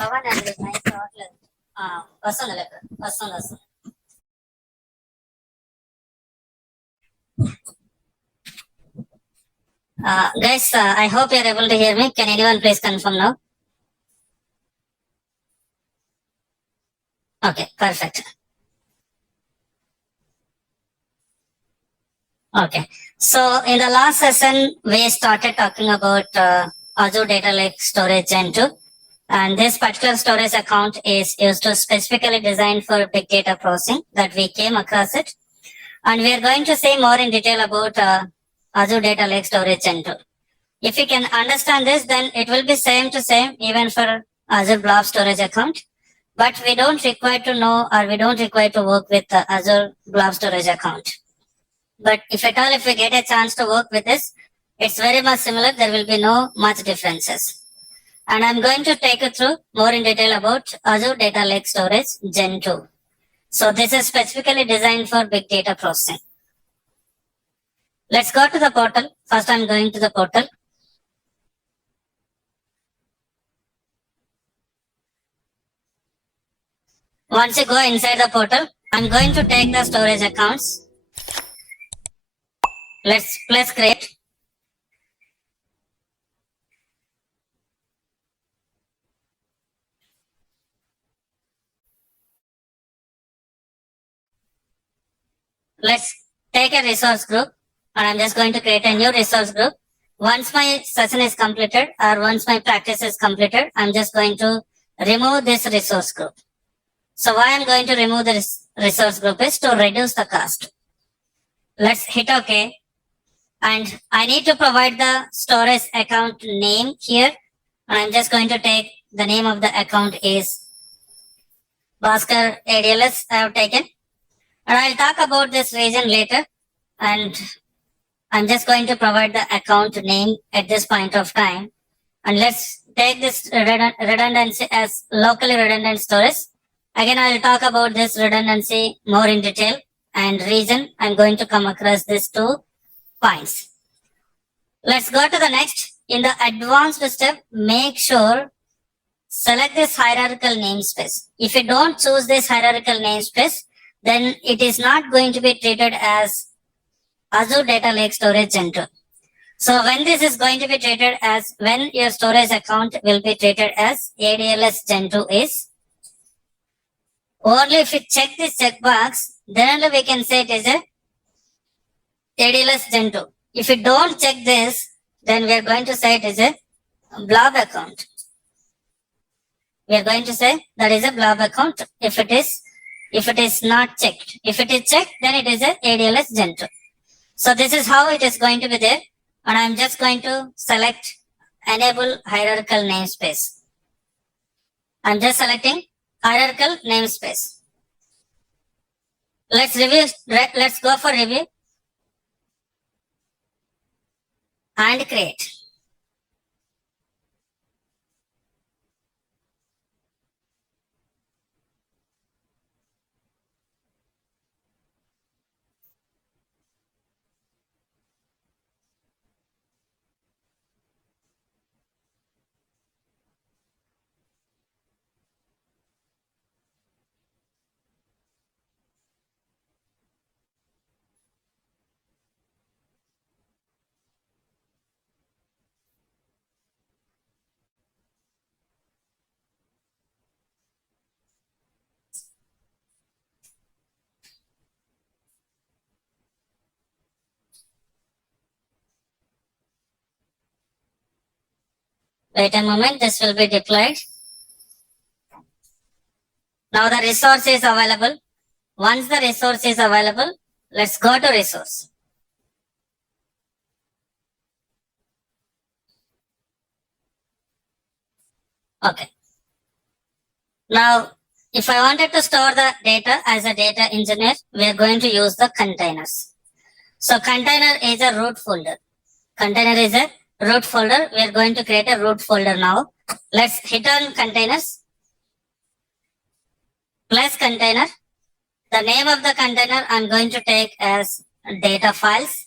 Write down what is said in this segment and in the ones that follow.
పవన్ అండి మైక్ రావట్లేదు. వస్తుంది లెక్క వస్తుంది. Guys, I hope you are able to hear me. Can anyone please confirm now? Okay, perfect. Okay, so in the last session, we started talking about Azure Data Lake Storage Gen 2. And this particular storage account is used to specifically designed for big data processing that we came across it. And we are going to say more in detail about Azure Data Lake Storage Gen 2. If you can understand this, then it will be same to same even for Azure Blob storage account. But we don't require to know, or we don't require to work with the Azure Blob storage account. But if at all, if we get a chance to work with this, it's very much similar. There will be no much differences. And I'm going to take you through more in detail about Azure Data Lake Storage Gen 2. So this is specifically designed for big data processing. Let's go to the portal. First, I'm going to the portal. Once you go inside the portal, I'm going to take the storage accounts. Let's create. Let's take a resource group, and I'm just going to create a new resource group. Once my session is completed, or once my practice is completed, I'm just going to remove this resource group. So why I'm going to remove this resource group is to reduce the cost. Let's hit OK. And I need to provide the storage account name here. And I'm just going to take the name of the account is Bhaskar ADLS I have taken. And I'll talk about this region later. And I'm just going to provide the account name at this point of time. And let's take this redundancy as locally redundant storage. Again, I'll talk about this redundancy more in detail. And region, I'm going to come across these 2 points. Let's go to the next. In the advanced step, make sure select this hierarchical namespace. If you don't choose this hierarchical namespace, then it is not going to be treated as Azure Data Lake Storage Gen 2. So when this is going to be treated as, when your storage account will be treated as ADLS Gen 2 is, only if you check this checkbox, then only we can say it is a ADLS Gen 2. If you don't check this, then we are going to say it is a Blob account. We are going to say that is a Blob account if it is not checked. If it is checked, then it is a ADLS Gen 2. So this is how it is going to be there. And I'm just going to select enable hierarchical namespace. I'm just selecting hierarchical namespace. Let's review. Let's go for review and create. Wait a moment, this will be deployed. Now the resource is available. Once the resource is available, let's go to resource. Okay. Now, if I wanted to store the data as a data engineer, we are going to use the containers. So container is a root folder. Container is a root folder. We are going to create a root folder now. Let's hit on containers. Plus container. The name of the container I'm going to take as data files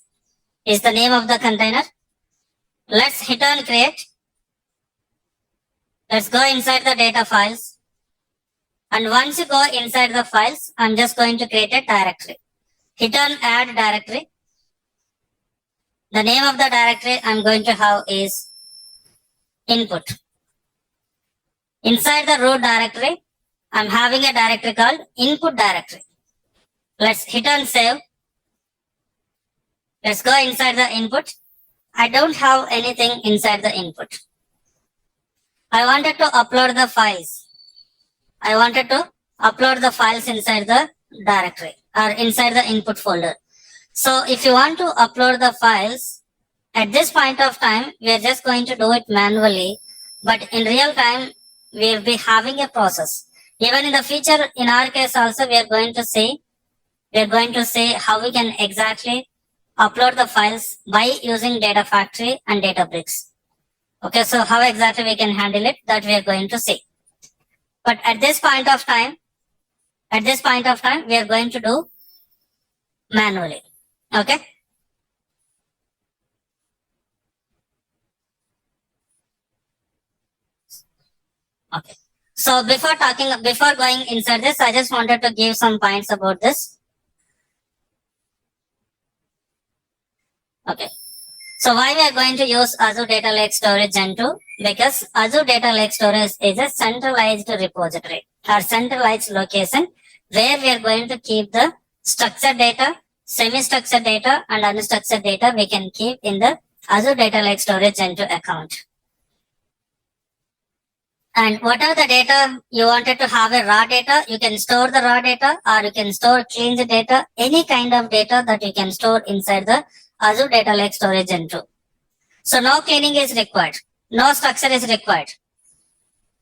is the name of the container. Let's hit on create. Let's go inside the data files. And once you go inside the files, I'm just going to create a directory. Hit on add directory. The name of the directory I'm going to have is input. Inside the root directory, I'm having a directory called input directory. Let's hit on save. Let's go inside the input. I don't have anything inside the input. I wanted to upload the files. I wanted to upload the files inside the directory or inside the input folder. So if you want to upload the files, at this point of time, we are just going to do it manually. But in real time, we'll be having a process. Even in the future, in our case also, we are going to see how we can exactly upload the files by using Data Factory and Databricks. Okay, so how exactly we can handle it, that we are going to see. But at this point of time, we are going to do manually. Okay. Okay. So before going inside this, I just wanted to give some points about this. Okay. So why we are going to use Azure Data Lake Storage Gen 2? Because Azure Data Lake Storage is a centralized repository or centralized location where we are going to keep the structured data, semi-structured data and unstructured data we can keep in the Azure Data Lake Storage Gen 2 account. And whatever the data you wanted to have a raw data, you can store the raw data or you can store cleansed data, any kind of data that you can store inside the Azure Data Lake Storage Gen 2. So no cleaning is required. No structure is required.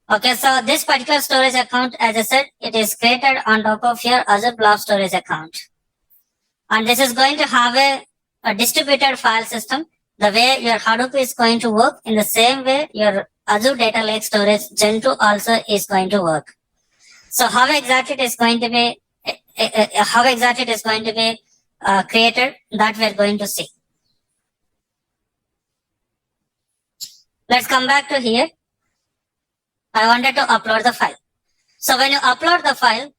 Okay, so this particular storage account, as I said, it is created on top of your Azure Blob storage account. And this is going to have a distributed file system. The way your Hadoop is going to work, in the same way your Azure Data Lake Storage Gen 2 also is going to work. So how exactly it is going to be created, that we are going to see. Let's come back to here. I wanted to upload the file. So when you upload the file,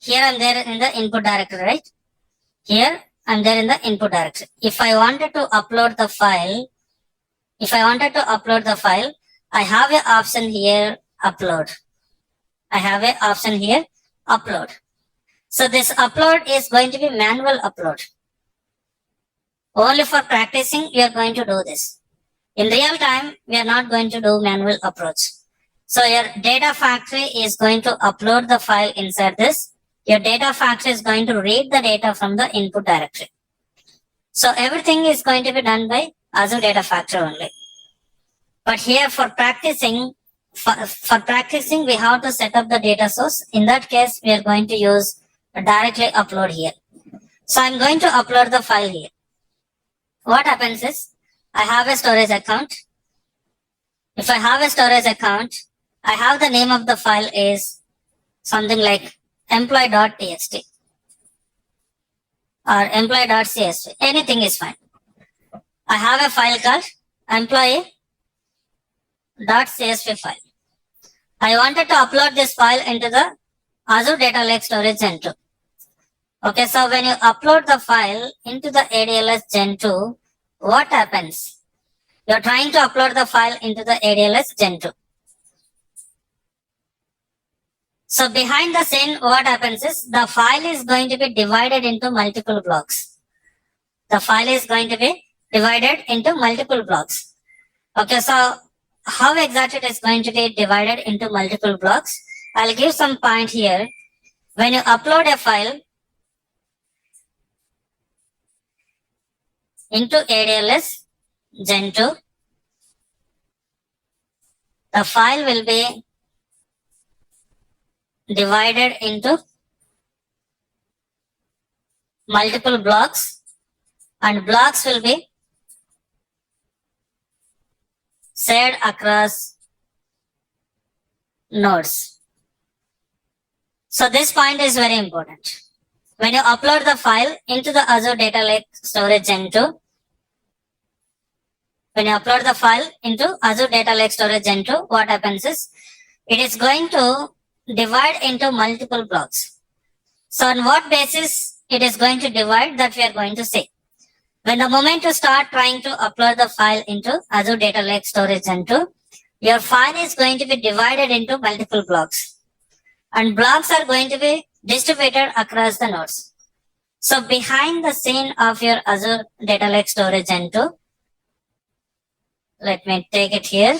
here I'm there in the input directory, right? Here I'm there in the input directory. If I wanted to upload the file, I have an option here, upload. So this upload is going to be manual upload. Only for practicing, we are going to do this. In real time, we are not going to do manual approach. So your Data Factory is going to upload the file inside this. Your Data Factory is going to read the data from the input directory. So everything is going to be done by Azure Data Factory only. But here for practicing, we have to set up the data source. In that case, we are going to use directly upload here. So I'm going to upload the file here. What happens is, I have a storage account. If I have a storage account, I have the name of the file is something like employee.txt or employee.csv. Anything is fine. I have a file called employee.csv file. I wanted to upload this file into the Azure Data Lake Storage Gen 2. Okay, so when you upload the file into the ADLS Gen 2, what happens? You're trying to upload the file into the ADLS Gen 2. So behind the scene, what happens is the file is going to be divided into multiple blocks. Okay, so how exactly it is going to be divided into multiple blocks? I'll give some point here. When you upload a file into ADLS Gen 2, the file will be divided into multiple blocks and blocks will be shared across nodes. So this point is very important. When you upload the file into the Azure Data Lake Storage Gen 2, when you upload the file into Azure Data Lake Storage Gen 2, what happens is it is going to divide into multiple blocks. So on what basis it is going to divide, that we are going to see. When the moment you start trying to upload the file into Azure Data Lake Storage Gen 2, your file is going to be divided into multiple blocks. And blocks are going to be distributed across the nodes. So behind the scene of your Azure Data Lake Storage Gen 2, let me take it here.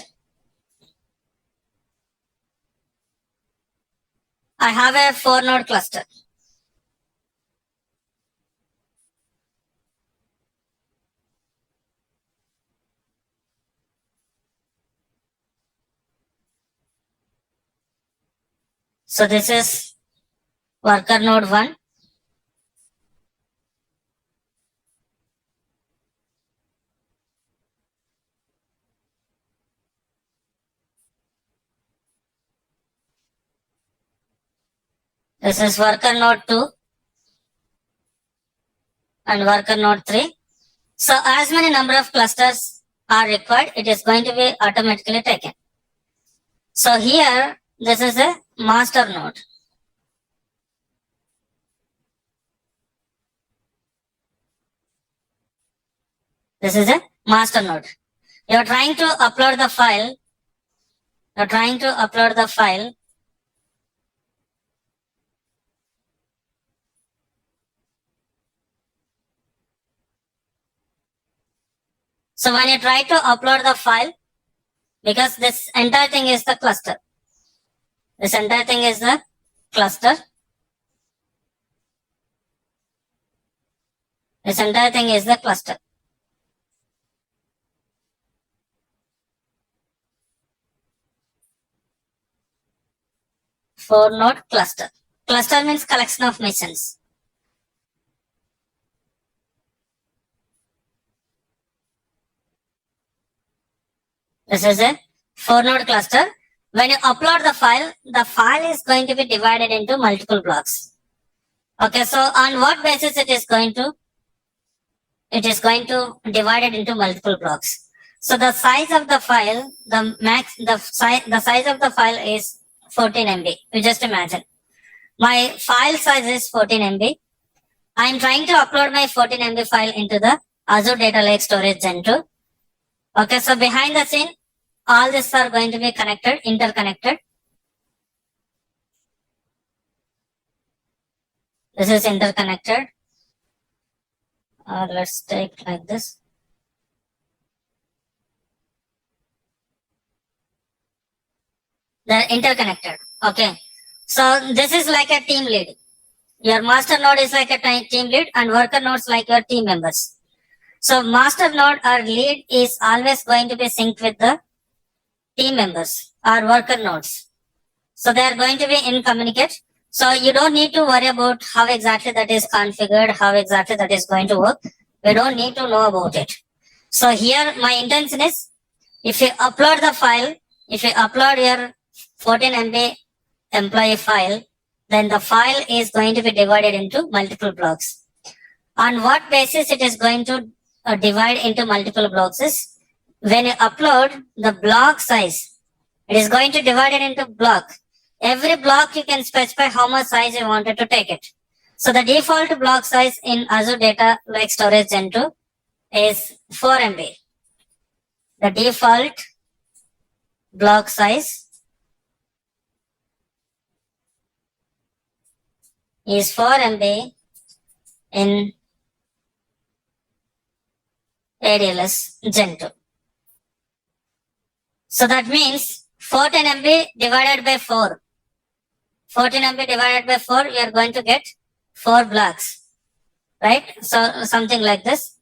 I have a 4-node cluster. So this is worker node 1. This is worker node 2 and worker node 3. So as many number of clusters are required, it is going to be automatically taken. So here, this is a master node. This is a master node. You are trying to upload the file. So when you try to upload the file, because this entire thing is the cluster. This entire thing is the cluster. This entire thing is the cluster. Four-node cluster. Cluster means collection of machines. This is a 4-node cluster. When you upload the file is going to be divided into multiple blocks. Okay, so on what basis it is going to divide it into multiple blocks. So the size of the file, the size of the file is 14 MB. You just imagine. My file size is 14 MB. I am trying to upload my 14 MB file into the Azure Data Lake Storage Gen 2. Okay, so behind the scene, all these are going to be interconnected. This is interconnected. Let's take like this. They're interconnected. Okay. So this is like a team lead. Your master node is like a team lead and worker nodes like your team members. So master node or lead is always going to be synced with the team members or worker nodes. So they are going to be in communicate. So you don't need to worry about how exactly that is configured, how exactly that is going to work. We don't need to know about it. So here my intention is, if you upload the file, if you upload your 14 MB employee file, then the file is going to be divided into multiple blocks. On what basis it is going to divide into multiple blocks is, when you upload the block size, it is going to divide it into block. Every block you can specify how much size you wanted to take it. So the default block size in Azure Data Lake Storage Gen 2 is 4 MB. The default block size is 4 MB in ADLS Gen 2. So that means 14 MB divided by 4. 14 MB divided by 4, we are going to get 4 blocks, right? So something like this.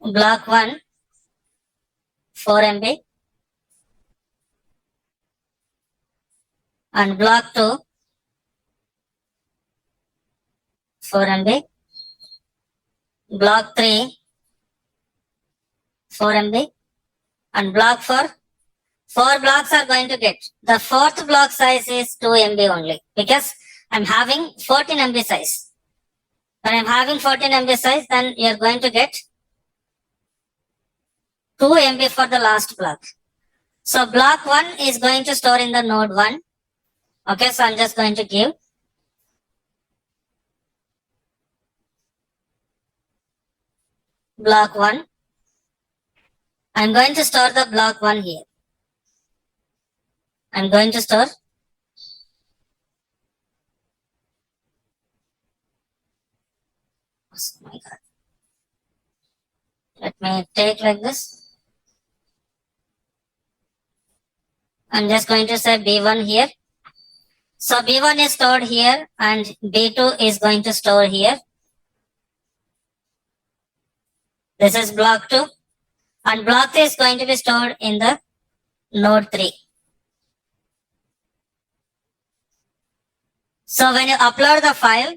Block 1, 4 MB. And block 2, 4 MB. Block 3, 4 MB. And block 4, 4 blocks are going to get. The fourth block size is 2 MB only, because I'm having 14 MB size. When I'm having 14 MB size, then you're going to get 2 MB for the last block. So block 1 is going to store in the node 1. Okay, so I'm just going to give block 1. I'm going to store the block 1 here. I'm going to store oh my god. Let me take like this. I'm just going to say B1 here. So B1 is stored here and B2 is going to store here. This is block 2 and block 3 is going to be stored in the node 3. So when you upload the file,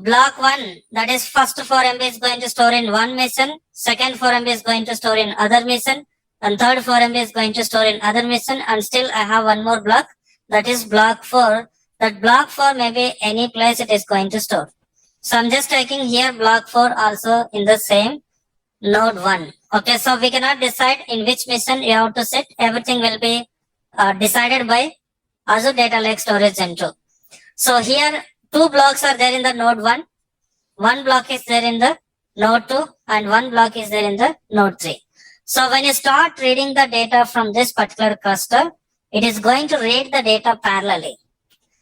block 1, that is first 4 MB is going to store in one machine, second 4 MB is going to store in other machine, and third 4 MB is going to store in other machine, and still I have one more block, that is block 4. That block 4 may be any place it is going to store. So I'm just taking here block 4 also in the same node 1. Okay, so we cannot decide in which machine you have to sit. Everything will be decided by Azure Data Lake Storage Gen 2. So here 2 blocks are there in the node 1. 1 block is there in the node 2 and 1 block is there in the node 3. So when you start reading the data from this particular cluster, it is going to read the data parallelly.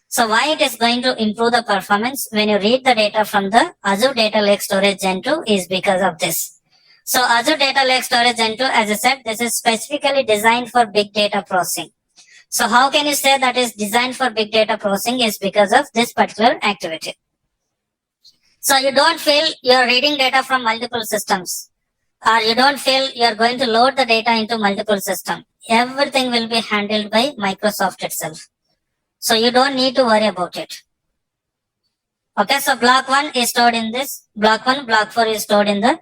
So why it is going to improve the performance when you read the data from the Azure Data Lake Storage Gen 2 is because of this. So Azure Data Lake Storage Gen 2, as I said, this is specifically designed for big data processing. So how can you say that is designed for big data processing is because of this particular activity. So you don't feel you're reading data from multiple systems, or you don't feel you're going to load the data into multiple systems. Everything will be handled by Microsoft itself. So you don't need to worry about it. Okay, so block 1 is stored in this. Block 1, block 4 is stored in the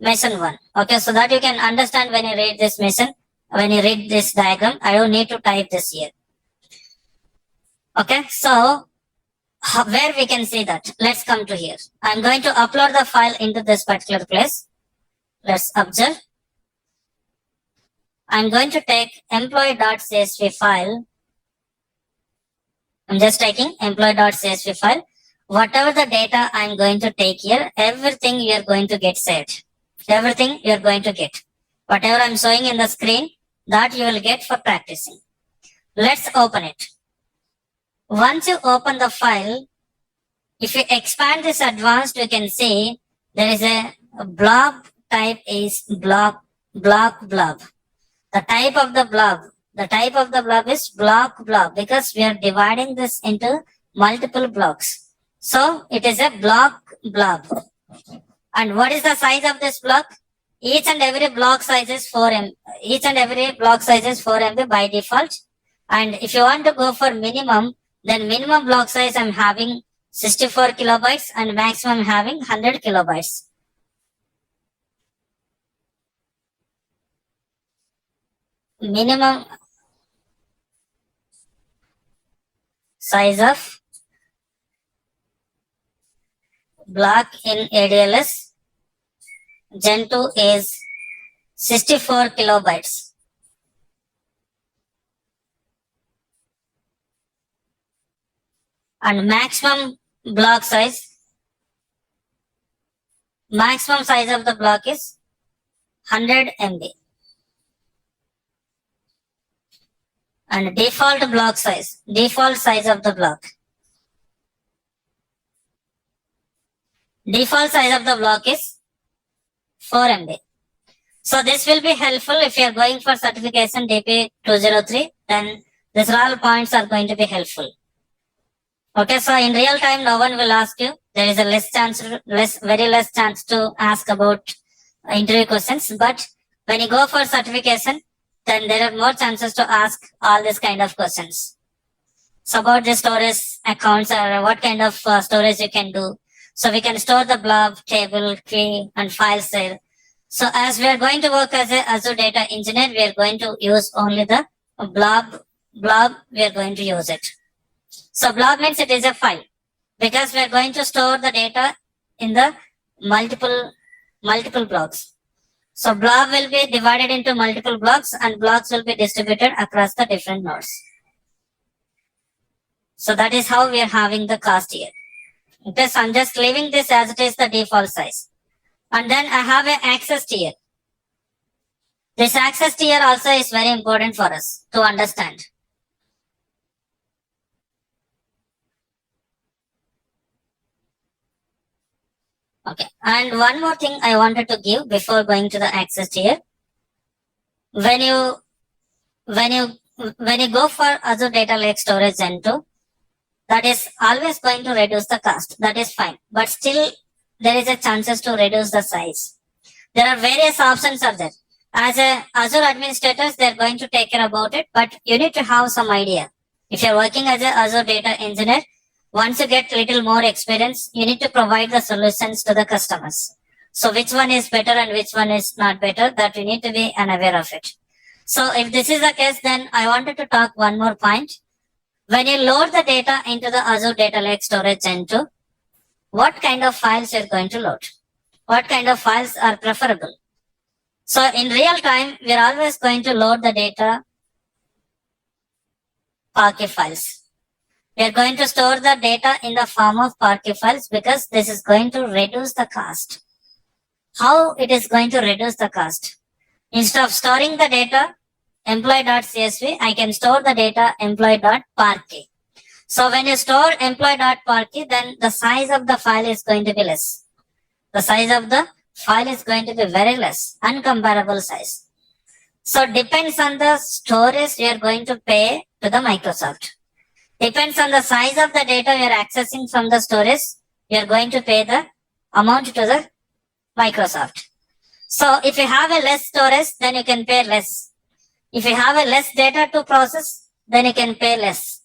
machine 1. Okay, so that you can understand when you read this machine. When you read this diagram, I don't need to type this here. Okay, so where we can see that? Let's come to here. I'm going to upload the file into this particular place. Let's observe. I'm going to take employee.csv file. I'm just taking employee.csv file. Whatever the data I'm going to take here, everything you are going to get saved. Everything you are going to get. Whatever I'm showing in the screen, that you will get for practicing. Let's open it. Once you open the file, if you expand this advanced, you can see there is a blob type is blob. The type of the blob is blob because we are dividing this into multiple blocks. So it is a blob. And what is the size of this block? Each and every block size is 4 MB. Each and every block size is 4 MB by default. And if you want to go for minimum, then minimum block size I'm having 64 kilobytes and maximum I'm having 100 kilobytes. Minimum size of block in ADLS Gen 2 is 64 kilobytes. And maximum size of the block is 100 MB. And default size of the block. Default size of the block is 4 MB. So this will be helpful if you are going for certification DP 203, then these all points are going to be helpful. Okay, so in real time, no one will ask you. There is a very less chance to ask about interview questions. But when you go for certification, then there are more chances to ask all these kind of questions. So about the storage accounts or what kind of storage you can do. So we can store the blob, table, tree, and files there. So as we are going to work as a Azure Data Engineer, we are going to use only the blob, we are going to use it. So blob means it is a file because we are going to store the data in the multiple blocks. So blob will be divided into multiple blocks and blocks will be distributed across the different nodes. So that is how we are having the cast here. Okay, so I'm just leaving this as it is the default size. And then I have an access tier. This access tier also is very important for us to understand. Okay, and one more thing I wanted to give before going to the access tier. When you go for Azure Data Lake Storage Gen 2, that is always going to reduce the cost. That is fine, but still there is a chances to reduce the size. There are various options are there. As a Azure administrators, they're going to take care about it, but you need to have some idea. If you're working as a Azure data engineer, once you get little more experience, you need to provide the solutions to the customers. So which one is better and which one is not better, that you need to be unaware of it. So if this is the case, then I wanted to talk one more point. When you load the data into the Azure Data Lake Storage Gen 2, what kind of files you're going to load? What kind of files are preferable? So in real time, we're always going to load the data Parquet files. We are going to store the data in the form of Parquet files because this is going to reduce the cost. How it is going to reduce the cost? Instead of storing the data employee.csv, I can store the data employee.parquet. So when you store employee.parquet, then the size of the file is going to be less. The size of the file is going to be very less, uncomparable size. So depends on the storage you are going to pay to the Microsoft. Depends on the size of the data you are accessing from the storage, you are going to pay the amount to the Microsoft. So if you have a less storage, then you can pay less. If you have a less data to process, then you can pay less.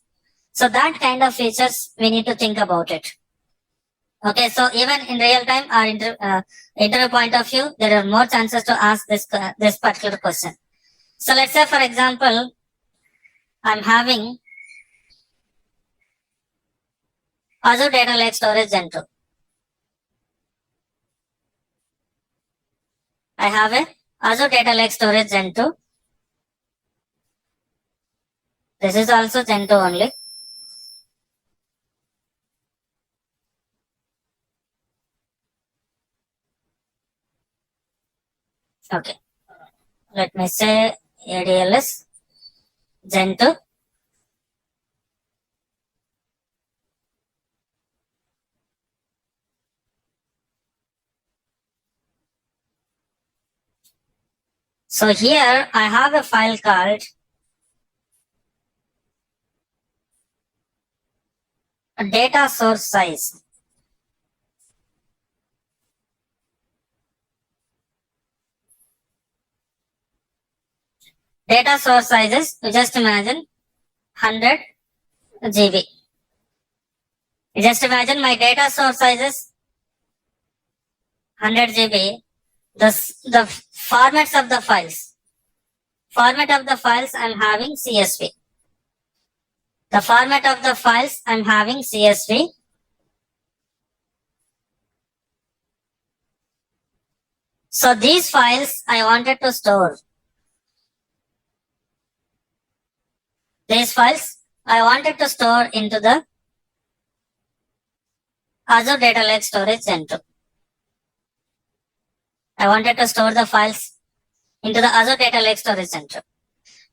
So that kind of features we need to think about it. Okay, so even in real time or interview point of view, there are more chances to ask this particular question. So let's say, for example, I'm having Azure Data Lake Storage Gen 2. I have a Azure Data Lake Storage Gen 2. This is also Gen 2 only. Okay. Let me say ADLS Gen 2. So here I have a file called data source size. Data source sizes, just imagine 100 GB. Just imagine my data source sizes 100 GB. The formats of the files. Format of the files I'm having CSV. The format of the files I'm having CSV. So these files I wanted to store. These files I wanted to store into the Azure Data Lake Storage Gen 2. I wanted to store the files into the Azure Data Lake Storage Gen 2.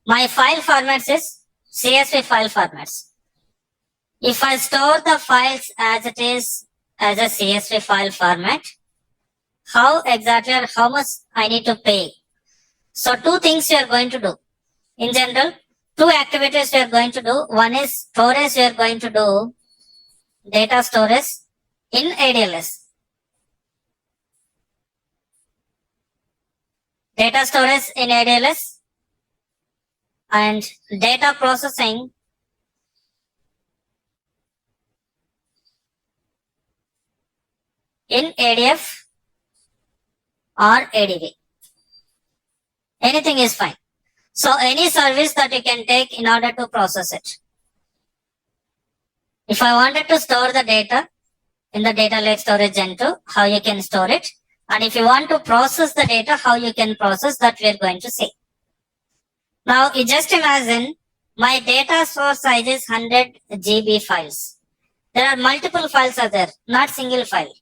My file formats is CSV file formats. If I store the files as it is as a CSV file format, how exactly or how much I need to pay? So two things you are going to do. In general, two activities you are going to do. One is storage you are going to do, data storage in ADLS. Data storage in ADLS and data processing in ADF or ADV. Anything is fine. So any service that you can take in order to process it. If I wanted to store the data in the data lake storage Gen 2, how you can store it. And if you want to process the data, how you can process that we are going to see. Now, you just imagine my data source size is 100 GB files. There are multiple files are there, not single file.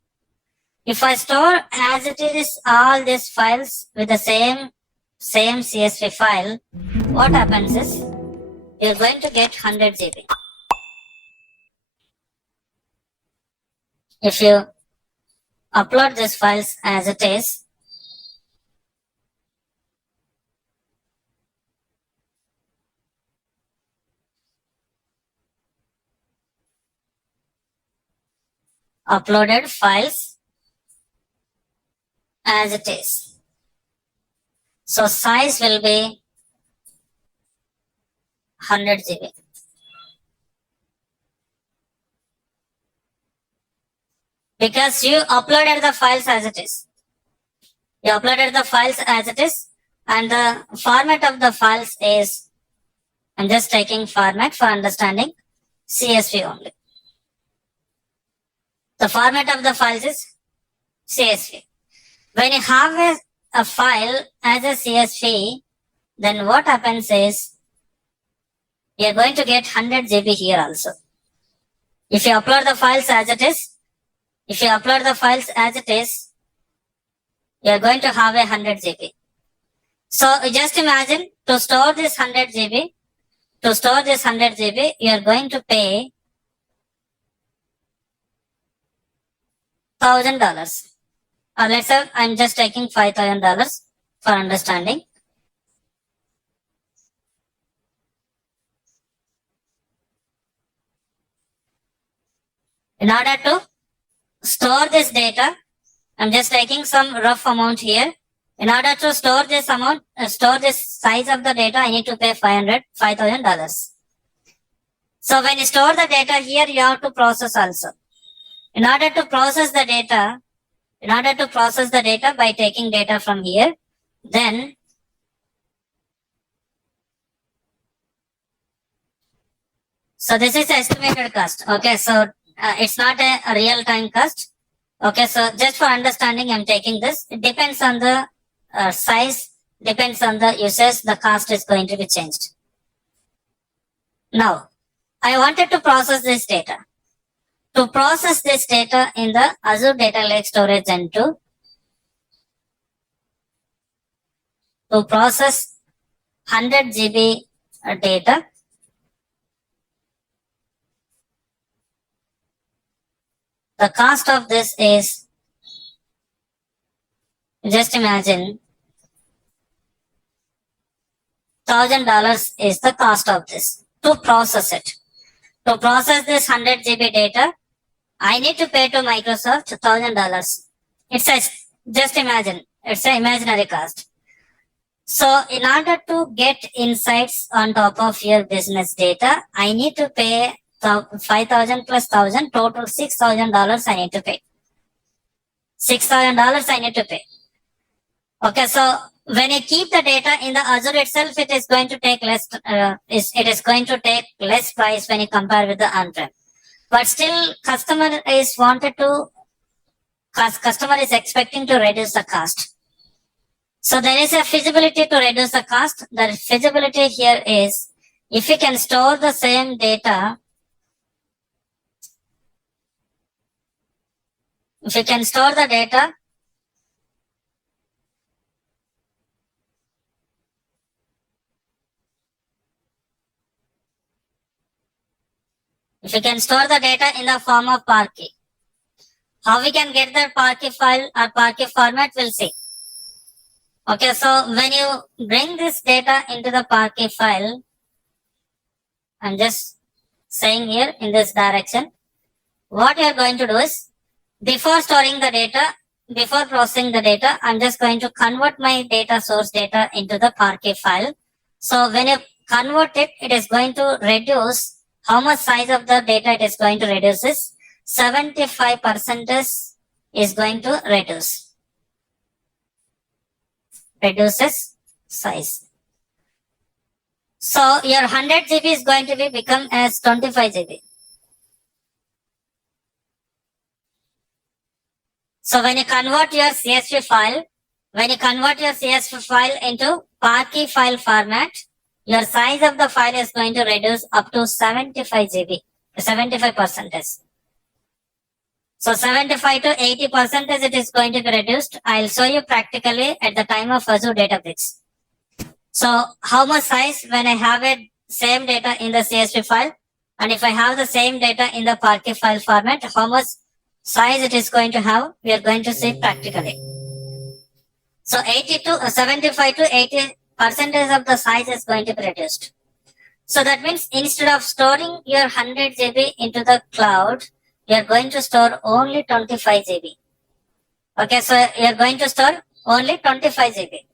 If I store as it is all these files with the same CSV file, what happens is you're going to get 100 GB. If you upload these files as it is, uploaded files as it is. So size will be 100 GB. Because you uploaded the files as it is. You uploaded the files as it is, and the format of the files is, I'm just taking format for understanding, CSV only. The format of the files is CSV. When you have a file as a CSV, then what happens is you're going to get 100 GB here also. If you upload the files as it is, you're going to have 100 GB. So just imagine to store this 100 GB, you're going to pay $1,000. Or let's say I'm just taking $5,000 for understanding. In order to store this data, I'm just taking some rough amount here. In order to store this amount, store this size of the data, I need to pay $5,000. So when you store the data here, you have to process also. In order to process the data by taking data from here, then so this is estimated cost. Okay, so it's not a real-time cost. Okay, so just for understanding, I'm taking this. It depends on the size, depends on the usage, the cost is going to be changed. Now, I wanted to process this data. To process this data in the Azure Data Lake Storage Gen 2, to process 100 GB data, the cost of this is, just imagine, $1,000 is the cost of this to process it. To process this 100 GB data, I need to pay to Microsoft $1,000. It's a, just imagine, it's an imaginary cost. So in order to get insights on top of your business data, I need to pay 5,000 plus 1,000, total $6,000 I need to pay. $6,000 I need to pay. Okay, so when you keep the data in the Azure itself, it is going to take less. It is going to take less price when you compare with the on-prem. But still, customer is expecting to reduce the cost. So there is a feasibility to reduce the cost. The feasibility here is if you can store the same data. If you can store the data, in the form of Parquet. How we can get the Parquet file or Parquet format, we'll see. Okay, so when you bring this data into the Parquet file, I'm just saying here in this direction, what you're going to do is, before storing the data, before processing the data, I'm just going to convert my data source data into the Parquet file. So when you convert it, it is going to reduce. How much size of the data it is going to reduce is 75% is going to reduces size. So your 100 GB is going to become as 25 GB. So when you convert your CSV file, into Parquet file format, your size of the file is going to reduce up to 75 GB, 75%. So 75 to 80% it is going to be reduced. I'll show you practically at the time of Azure Databricks. So how much size when I have it same data in the CSV file, and if I have the same data in the Parquet file format, how much size it is going to have, we are going to see practically. So 75 to 80% of the size is going to be reduced. So that means instead of storing your 100 GB into the cloud, you are going to store only 25 GB. Okay, so you are going to store only 25 GB.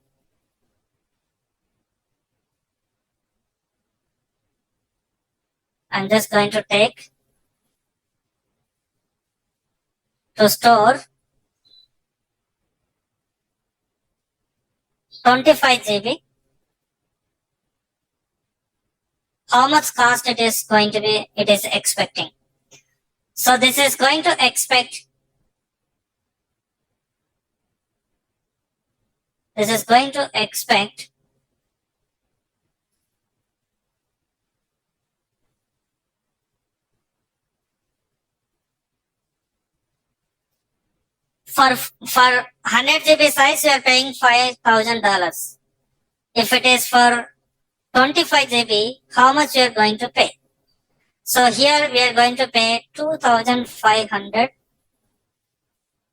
I'm just going to take to store 25 GB. How much cost it is going to be, it is expecting. So this is going to expect, for 100 GB size, you are paying $5,000. If it is for 25 GB, how much you are going to pay? So here we are going to pay 2,500.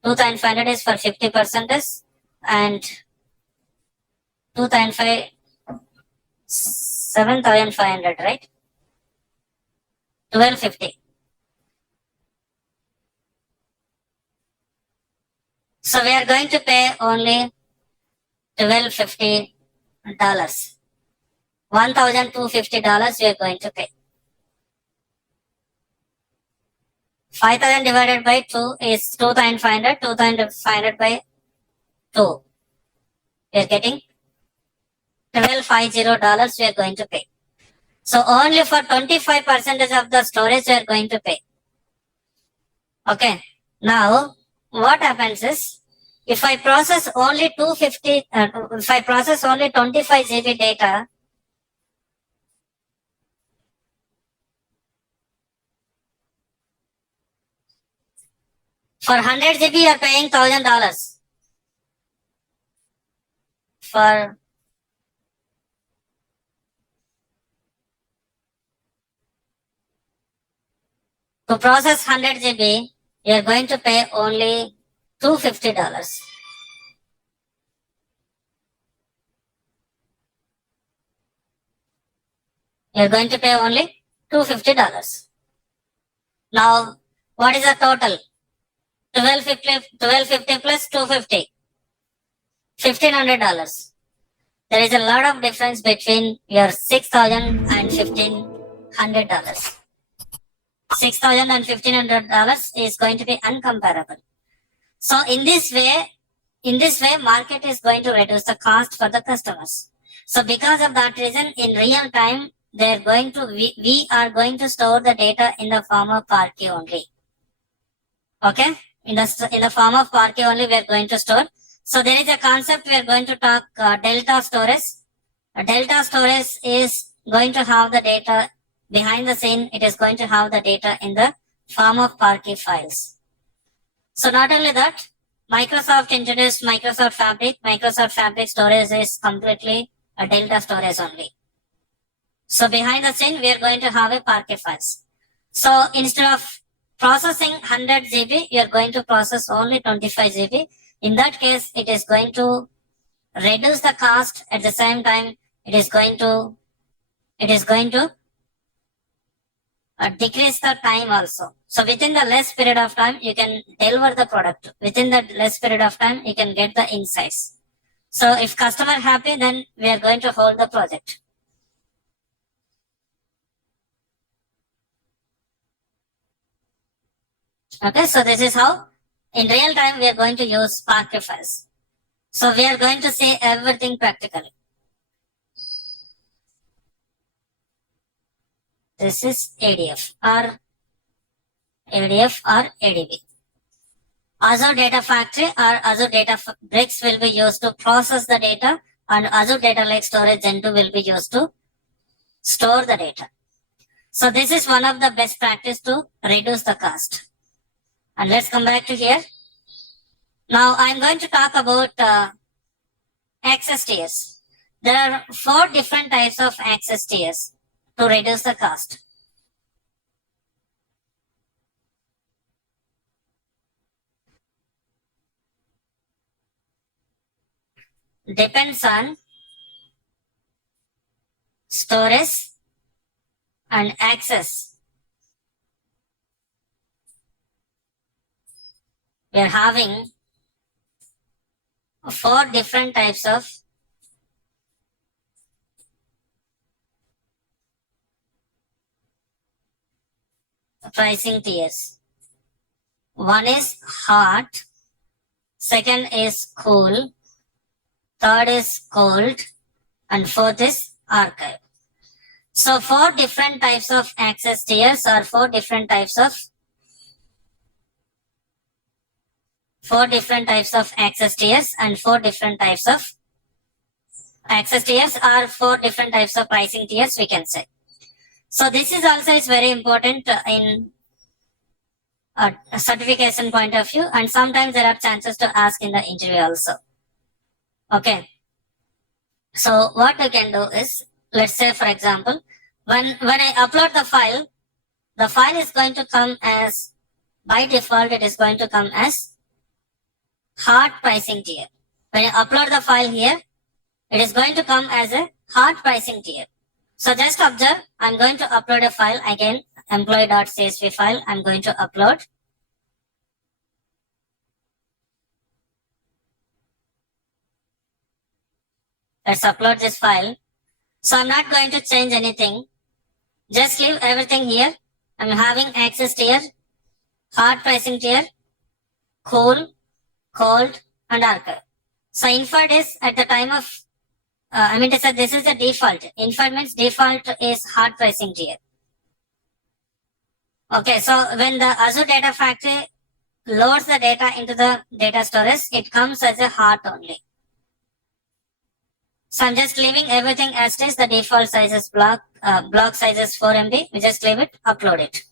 2,500 is for 50%, and 2,500, 7,500, right? 1,250. So we are going to pay only $1,250. $1,250 we are going to pay. 5,000 divided by 2 is 2,500. 2,500 by 2. We are getting $1,250 we are going to pay. So only for 25% of the storage we are going to pay. Okay. Now what happens is, if I process only 250, if I process only 25 GB data, for 100 GB you are paying $1,000. To process 100 GB, you are going to pay only $250. You are going to pay only $250. Now, what is the total? 1250 plus 250. $1,500. There is a lot of difference between your $6,000 and $1,500. $6,000 and $1,500 is going to be uncomparable. So in this way, market is going to reduce the cost for the customers. So because of that reason, in real time, we are going to store the data in the form of Parquet only. Okay, in the form of Parquet only we are going to store. So there is a concept we are going to talk, delta storage. Delta storage is going to have the data behind the scene. It is going to have the data in the form of Parquet files. So not only that, Microsoft introduced Microsoft Fabric. Microsoft Fabric storage is completely a delta storage only. So behind the scene, we are going to have a Parquet files. So instead of processing 100 GB, you are going to process only 25 GB. In that case, it is going to reduce the cost. At the same time, it is going to decrease the time also. So within the less period of time, you can deliver the product. Within that less period of time, you can get the insights. So if customer happy, then we are going to hold the project. Okay, so this is how in real time we are going to use Parquet files. So we are going to see everything practically. This is ADF or ADB. Azure Data Factory or Azure Databricks will be used to process the data, and Azure Data Lake Storage Gen 2 will be used to store the data. So this is one of the best practice to reduce the cost. And let's come back to here. Now I'm going to talk about access tiers. There are 4 different types of access tiers to reduce the cost. Depends on storage and access. We are having 4 different types of pricing tiers. One is hot, second is cool, third is cold, and fourth is archive. So 4 different types of access tiers or 4 different types of access tiers and 4 different types of access tiers or 4 different types of pricing tiers, we can say. So this is also is very important in a certification point of view, and sometimes there are chances to ask in the interview also. Okay. So what we can do is, let's say for example, when I upload the file is going to come as, by default it is going to come as hot pricing tier. When I upload the file here, it is going to come as a hot pricing tier. So just observe, I'm going to upload a file again, employee.csv file, I'm going to upload. Let's upload this file. So I'm not going to change anything. Just leave everything here. I'm having access tier, hot pricing tier, cool, cold, and archive. So inferred is at the time of, this is the default. Inferred means default is hot pricing tier. Okay, so when the Azure Data Factory loads the data into the data storage, it comes as a hot only. So I'm just leaving everything as it is. The default size is block size is 4 MB. We just leave it, upload it.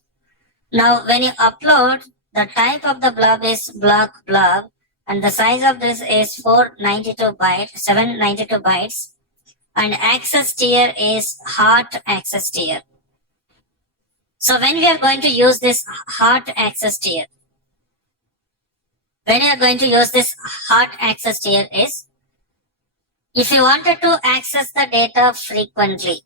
Now when you upload, the type of the blob is blob, and the size of this is 792 bytes, and access tier is hot access tier. So when we are going to use this hot access tier, is, if you wanted to access the data frequently,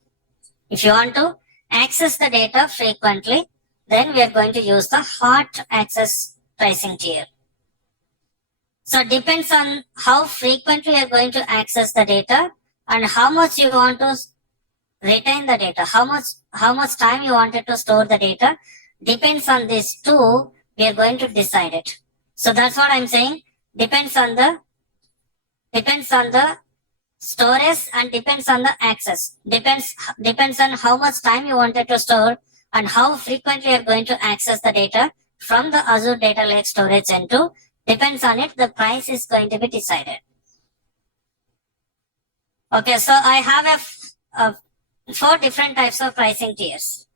then we are going to use the hot access pricing tier. So it depends on how frequently you are going to access the data and how much you want to retain the data, how much time you wanted to store the data. Depends on these 2, we are going to decide it. So that's what I'm saying. Depends on the storage and depends on the access. Depends on how much time you wanted to store and how frequently you are going to access the data from the Azure Data Lake Storage Gen 2. Depends on it, the price is going to be decided. Okay, so I have a 4 different types of pricing tiers.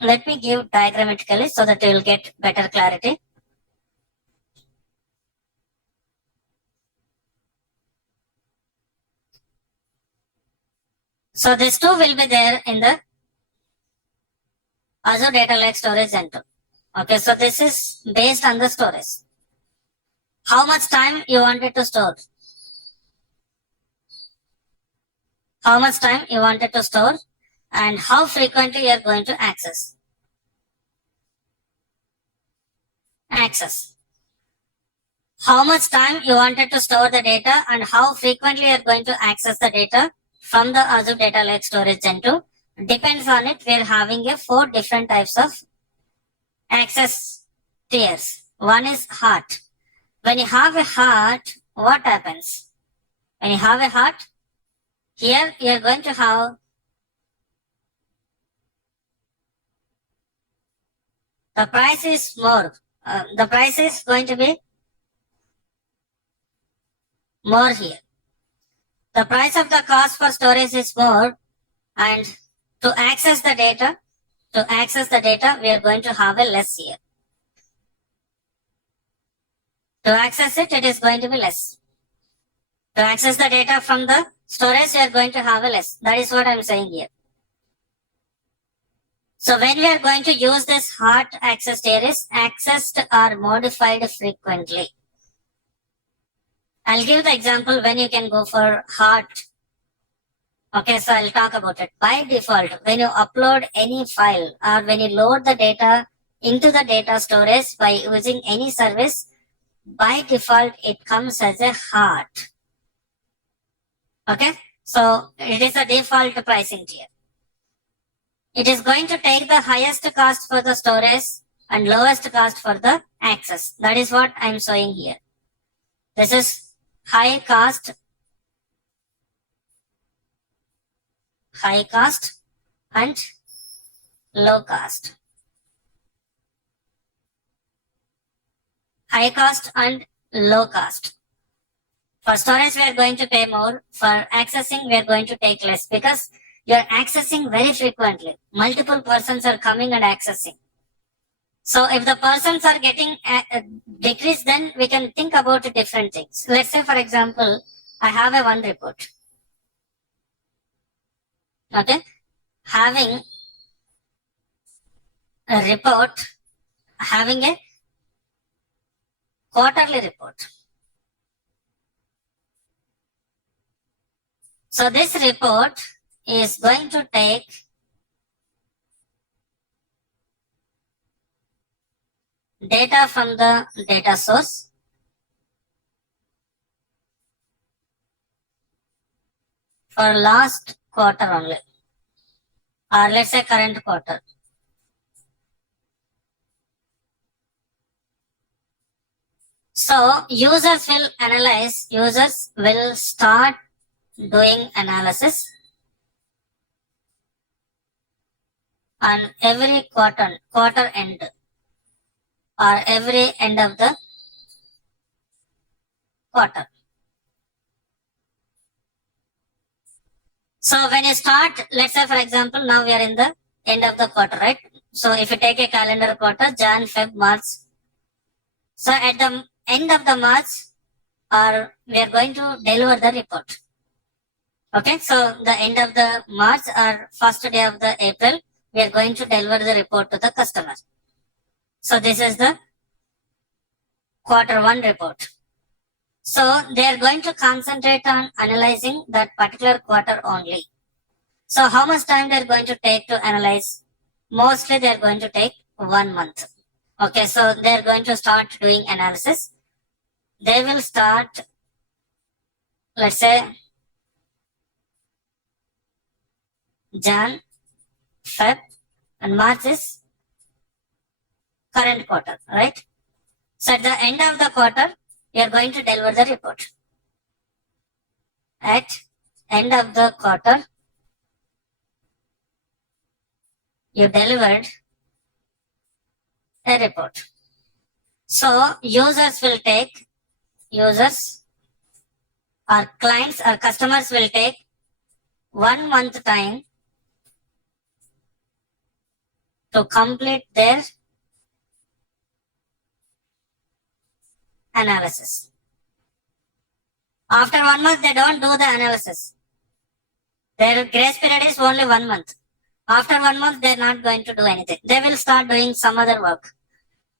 Let me give diagrammatically so that you will get better clarity. So these 2 will be there in the Azure Data Lake Storage Gen 2. Okay, so this is based on the storage. How much time you wanted to store? And how frequently you are going to access. How much time you wanted to store the data and how frequently you are going to access the data from the Azure Data Lake Storage Gen 2. Depends on it, we are having 4 different types of access tiers. One is hot. When you have a hot, what happens? When you have a hot, here you are going to have the price is more. the price is going to be more here. The price of the cost for storage is more, and to access the data, we are going to have a less here. To access it, it is going to be less. To access the data from the storage, we are going to have a less. That is what I am saying here. So when we are going to use this hot access here is accessed or modified frequently. I'll give the example when you can go for hot. Okay, so I'll talk about it. By default, when you upload any file or when you load the data into the data storage by using any service, by default, it comes as a hot. Okay, so it is a default pricing tier. It is going to take the highest cost for the storage and lowest cost for the access. That is what I'm showing here. This is high cost and low cost. High cost and low cost. For storage, we are going to pay more. For accessing, we are going to take less because you are accessing very frequently. Multiple persons are coming and accessing. So if the persons are getting decreased, then we can think about different things. Let's say, for example, I have a one report. Okay, having a report, having a quarterly report. So this report is going to take data from the data source for last quarter only, or let's say current quarter. So users will start doing analysis on every quarter end or every end of the quarter. So when you start, let's say for example, now we are in the end of the quarter, right? So if you take a calendar quarter, Jan, Feb, March. So at the end of the March, we are going to deliver the report. Okay, so the end of the March or first day of the April, we are going to deliver the report to the customer. So this is the quarter one report. So they are going to concentrate on analyzing that particular quarter only. So how much time they are going to take to analyze? Mostly they are going to take 1 month. Okay, so they are going to start doing analysis. They will start, let's say, Jan, Feb, and March is current quarter, right? So at the end of the quarter, you are going to deliver the report. At end of the quarter, you delivered a report. So users or clients or customers will take 1 month time to complete their analysis. After 1 month, they don't do the analysis. Their grace period is only 1 month. After 1 month, they're not going to do anything. They will start doing some other work.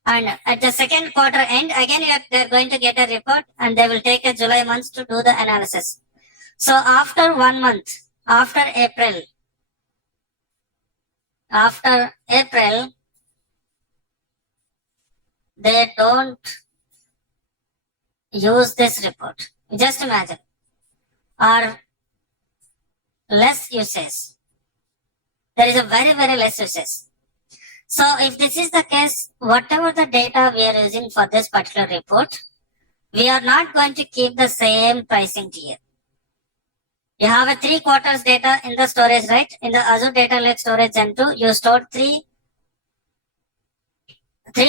And at the second quarter end, again, they're going to get a report and they will take a July month to do the analysis. So after 1 month, after April, they don't use this report. Just imagine. Or less usage. There is a very, very less usage. So if this is the case, whatever the data we are using for this particular report, we are not going to keep the same pricing tier. You have a 3 quarters data in the storage, right? In the Azure Data Lake Storage Gen 2, you stored 3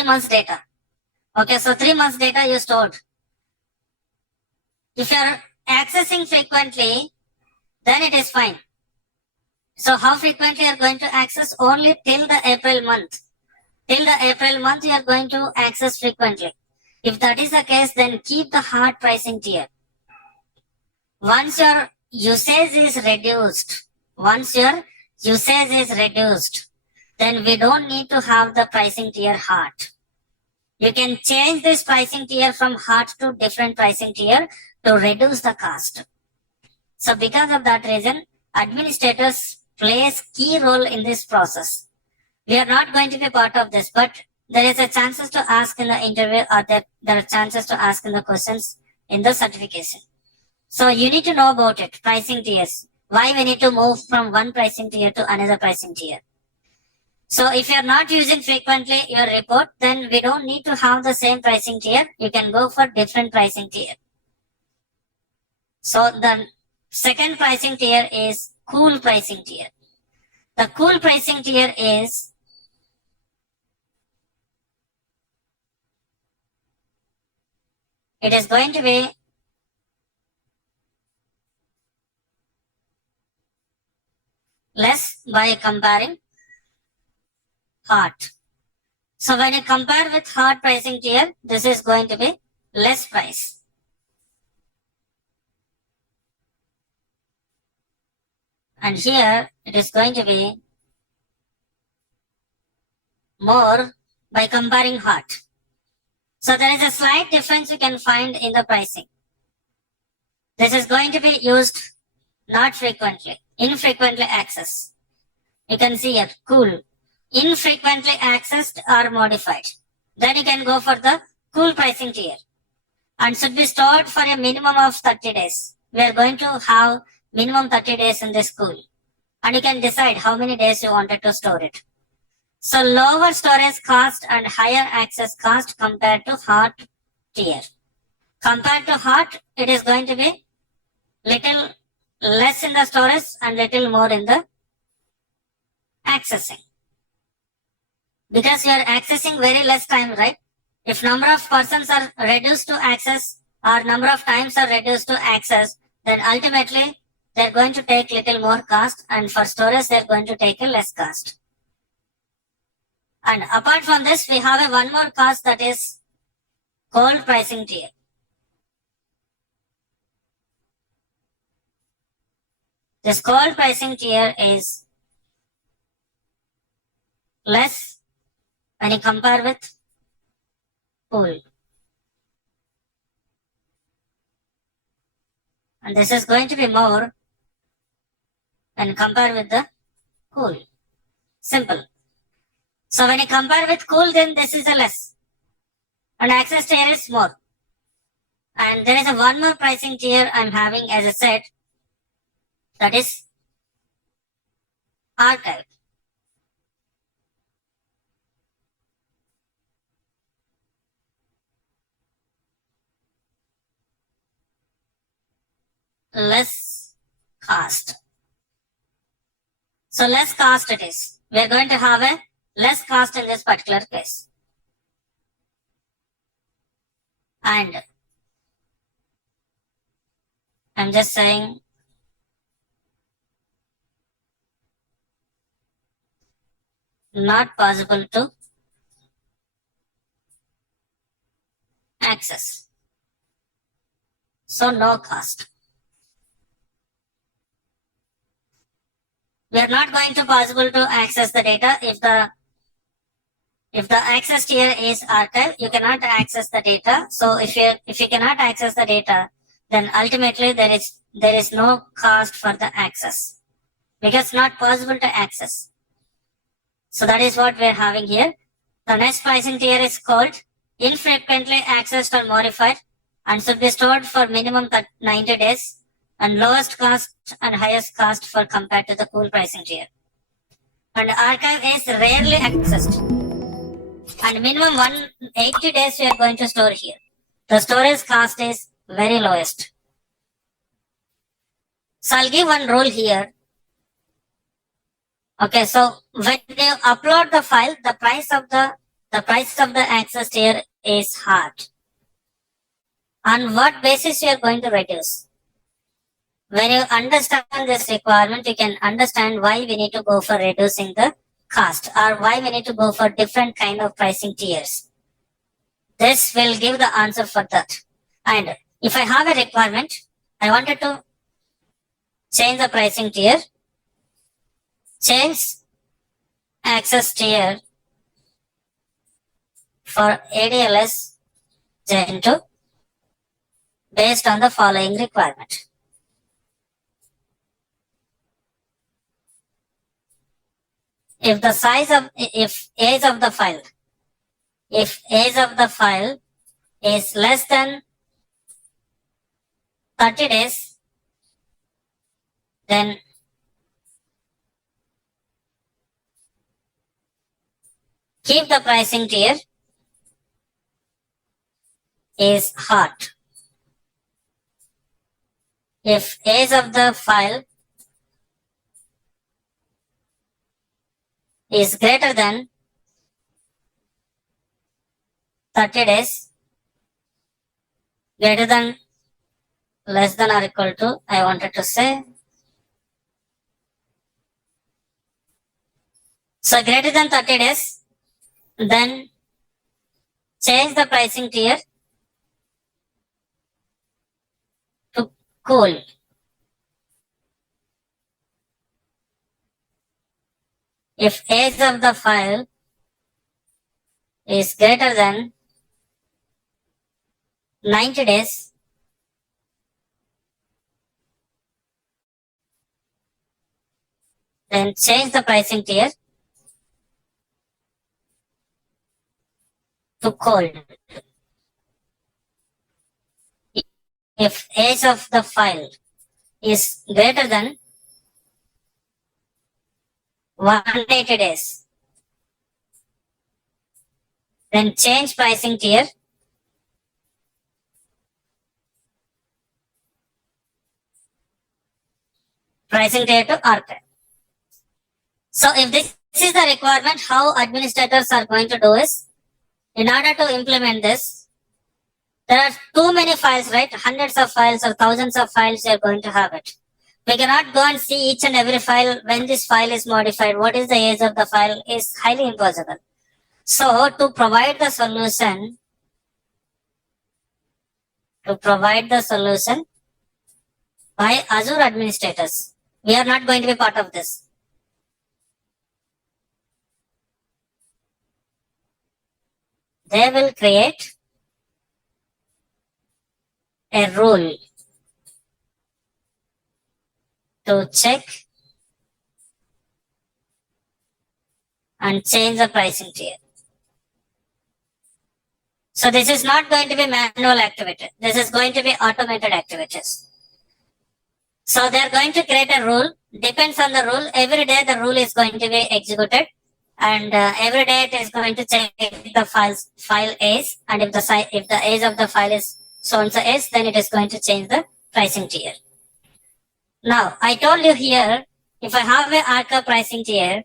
months data. Okay, so 3 months data you stored. If you are accessing frequently, then it is fine. So how frequently you are going to access? Only till the April month. Till the April month you are going to access frequently. If that is the case, then keep the hard pricing tier. Once your usage is reduced, then we don't need to have the pricing tier hard. You can change this pricing tier from hard to different pricing tier to reduce the cost. So because of that reason, administrators plays key role in this process. We are not going to be part of this, but there is a chances to ask in the interview, or there are chances to ask in the questions in the certification. So you need to know about it, pricing tiers. Why we need to move from one pricing tier to another pricing tier. So if you are not using frequently your report, then we don't need to have the same pricing tier. You can go for different pricing tier. So the second pricing tier is cool pricing tier. The cool pricing tier is it is going to be less by comparing hard. So when you compare with hard pricing tier, this is going to be less price. And here it is going to be more by comparing hard. So there is a slight difference you can find in the pricing. This is going to be used not frequently, infrequently accessed. You can see here, cool, infrequently accessed or modified. Then you can go for the cool pricing tier and should be stored for a minimum of 30 days. We are going to have minimum 30 days in this cool, and you can decide how many days you wanted to store it. So lower storage cost and higher access cost compared to hot tier. Compared to hot, it is going to be little less in the storage and little more in the accessing. Because you are accessing very less time, right? If number of persons are reduced to access or number of times are reduced to access, then ultimately they're going to take little more cost, and for storage they're going to take a less cost. And apart from this, we have one more cost, that is cold pricing tier. This cold pricing tier is less when you compare with cool. And this is going to be more when compared with the cool. Simple. So when you compare with cool, then this is a less. And access tier is more. And there is a one more pricing tier I'm having, as I said, that is archive. Less cost. So less cost it is. We are going to have a less cost in this particular case. And I'm just saying not possible to access. So no cost. We are not going to possible to access the data if the access tier is archive. You cannot access the data. So if you cannot access the data, then ultimately there is no cost for the access, because it's not possible to access. So that is what we are having here. The next pricing tier is called infrequently accessed or modified, and should be stored for minimum 90 days, and lowest cost and highest cost for compared to the cool pricing tier. And archive is rarely accessed, and minimum 180 days we are going to store here. The storage cost is very lowest. So I'll give one rule here. Okay, so when you upload the file, the price of the The price of the access tier is hard. On what basis you are going to reduce? When you understand this requirement, you can understand why we need to go for reducing the cost or why we need to go for different kind of pricing tiers. This will give the answer for that. And if I have a requirement, I wanted to change the pricing tier, change access tier for ADLS Gen 2 based on the following requirement. If age of the file is less than 30 days, then keep the pricing tier is hot. If age of the file is greater than 30 days, greater than, less than or equal to, I wanted to say. So greater than 30 days, then change the pricing tier to cool. If age of the file is greater than 90 days, then change the pricing tier to cold. If age of the file is greater than 180 days, then change pricing tier to Parquet. So if this is the requirement, how administrators are going to do is, in order to implement this, there are too many files, right? Hundreds of files or thousands of files you are going to have it. We cannot go and see each and every file when this file is modified. What is the age of the file is highly impossible. So to provide the solution by Azure administrators, we are not going to be part of this. They will create a rule to check and change the pricing tier. So this is not going to be manual activity. This is going to be automated activities. So they are going to create a rule. Depends on the rule. Every day the rule is going to be executed, and every day it is going to check the file age, and if the age of the file is so and so age, then it is going to change the pricing tier. Now I told you here, if I have a archive pricing tier,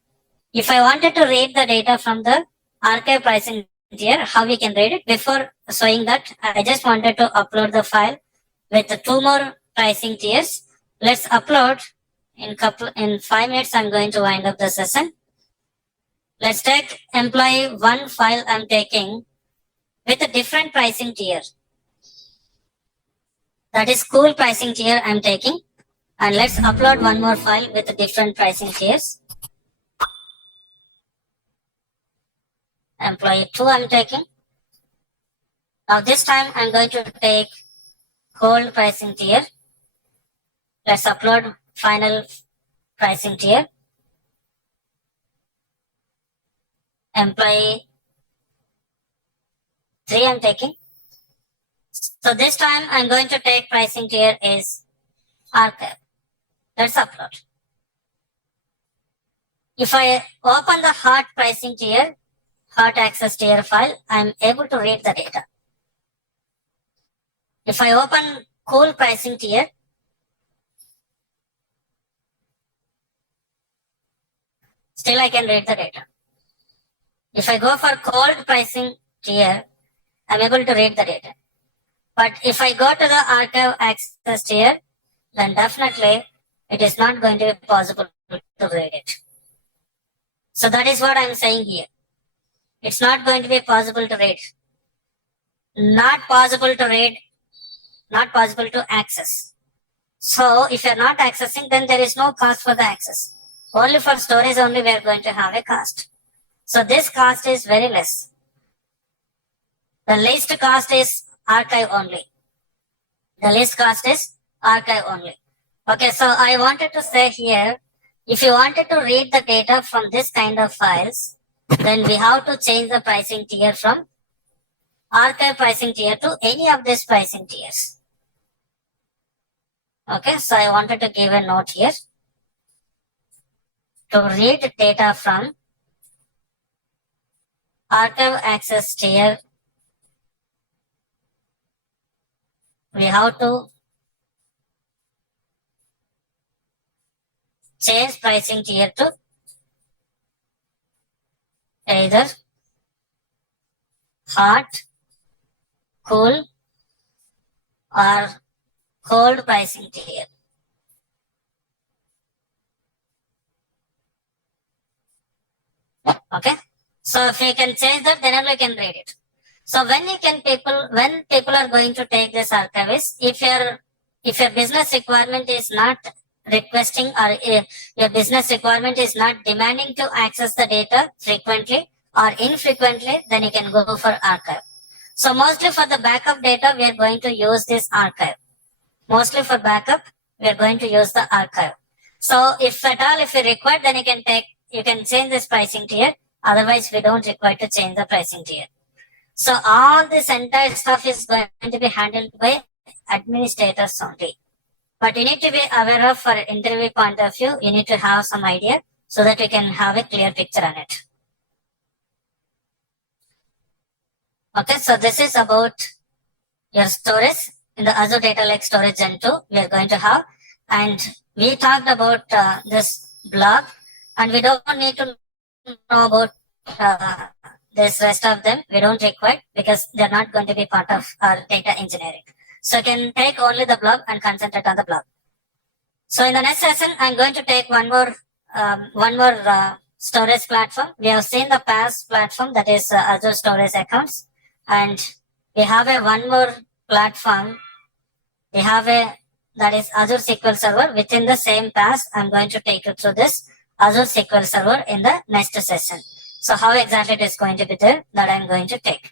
if I wanted to read the data from the archive pricing tier, how we can read it? Before showing that, I just wanted to upload the file with the 2 more pricing tiers. Let's upload in 5 minutes. I'm going to wind up the session. Let's take employee 1 file I'm taking with a different pricing tier. That is cool pricing tier I'm taking. And let's upload 1 more file with a different pricing tiers. Employee 2 I'm taking. Now this time I'm going to take cold pricing tier. Let's upload final pricing tier. Employee 3 I'm taking. So this time I'm going to take pricing tier is archive. Let's upload. If I open the hot pricing tier, hot access tier file, I'm able to read the data. If I open cool pricing tier, still I can read the data. If I go for cold pricing tier, I'm able to read the data. But if I go to the archive access tier, then definitely it is not going to be possible to read it. So that is what I'm saying here. It's not going to be possible to read. Not possible to read, not possible to access. So if you're not accessing, then there is no cost for the access. Only for storage only we are going to have a cost. So this cost is very less. The least cost is archive only. The least cost is archive only. Okay, so I wanted to say here, if you wanted to read the data from this kind of files, then we have to change the pricing tier from archive pricing tier to any of these pricing tiers. Okay, so I wanted to give a note here. To read data from archive access tier, we have to change pricing tier to either hot, cool, or cold pricing tier. Okay, so if you can change that, then we can read it. So when people are going to take this archivist, if your business requirement is not requesting, or your business requirement is not demanding to access the data frequently or infrequently, then you can go for archive. So mostly for the backup data, we are going to use this archive. Mostly for backup, we are going to use the archive. So if at all, if you require, then you can change this pricing tier. Otherwise, we don't require to change the pricing tier. So all this entire stuff is going to be handled by administrators only. But you need to be aware of, for interview point of view, you need to have some idea so that you can have a clear picture on it. Okay, so this is about your storage in the Azure Data Lake Storage Gen 2 we are going to have. And we talked about this blob, and we don't need to know about this rest of them. We don't require, because they're not going to be part of our data engineering. So you can take only the blob and concentrate on the blob. So in the next session, I'm going to take one more storage platform. We have seen the PaaS platform, that is Azure Storage Accounts, and we have one more platform. We have that is Azure SQL Server. Within the same PaaS, I'm going to take you through this Azure SQL Server in the next session. So how exactly it is going to be there, that I'm going to take.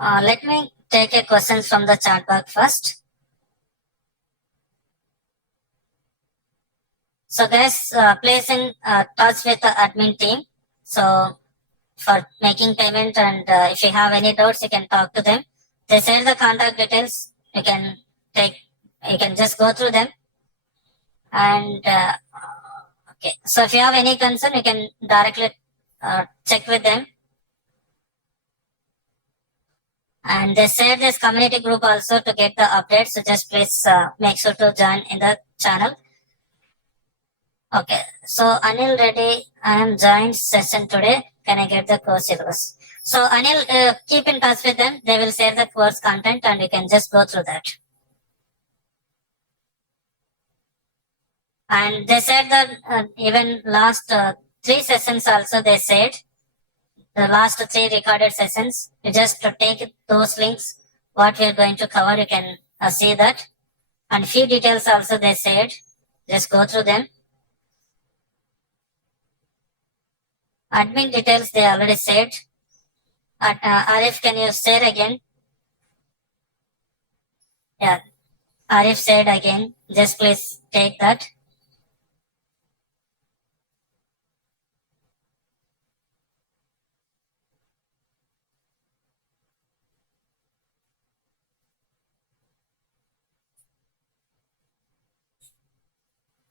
Let me take a question from the chat box first. So guys, please in touch with the admin team. So for making payment, and if you have any doubts, you can talk to them. They share the contact details. You can just go through them. And okay, so if you have any concern, you can directly check with them. And they share this community group also to get the updates. So just please make sure to join in the channel. Okay, so Anil Reddy, I am joined session today. Can I get the course syllabus? So Anil, keep in touch with them. They will share the course content, and you can just go through that. And they said that even last 3 sessions also, they said the last 3 recorded sessions, you just take those links, what we are going to cover, you can see that. And few details also they said, just go through them. Admin details they already said. Arif, can you say it again? Yeah, Arif said again, just please take that.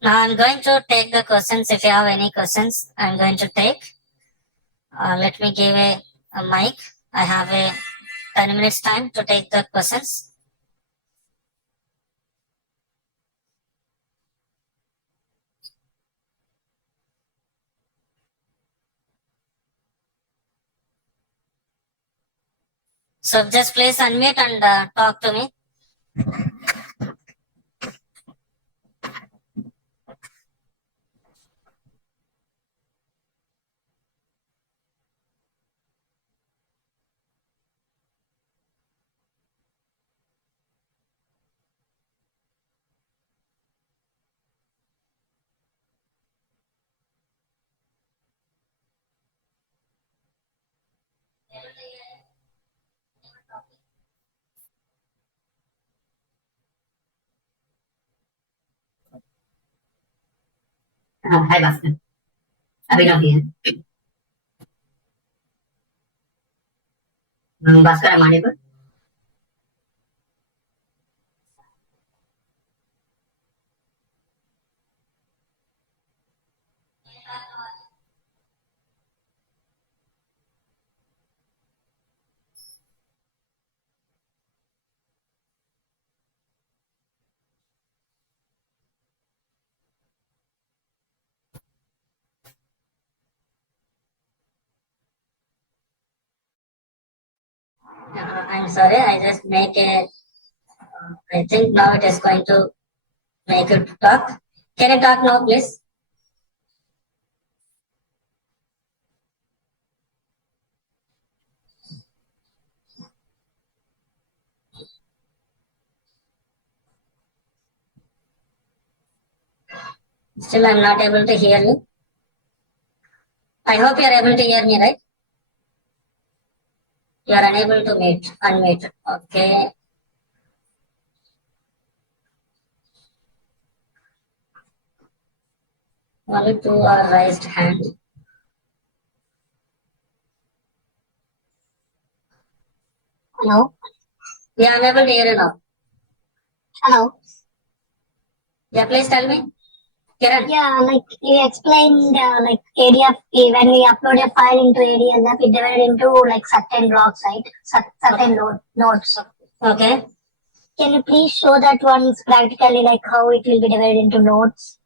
Now I'm going to take the questions. If you have any questions, I'm going to take. Let me give a mic. I have a 10 minutes time to take the questions. So just please unmute and talk to me. Hi, Bhaskar. Abhinav here. Bhaskar, I'm audible? I'm sorry, I just make a, I think now it is going to make it talk. Can you talk now, please? Still, I'm not able to hear you. I hope you are able to hear me, right? You are unable to unmute. Okay. Only two are raised hand. Hello. Yeah, I'm able to hear you now. Hello. Yeah, please tell me. Kiran. Yeah, like you explained, like ADF, when we upload a file into ADLS, it divided into like certain blocks, right? Certain nodes. Okay. Can you please show that once practically, like how it will be divided into nodes?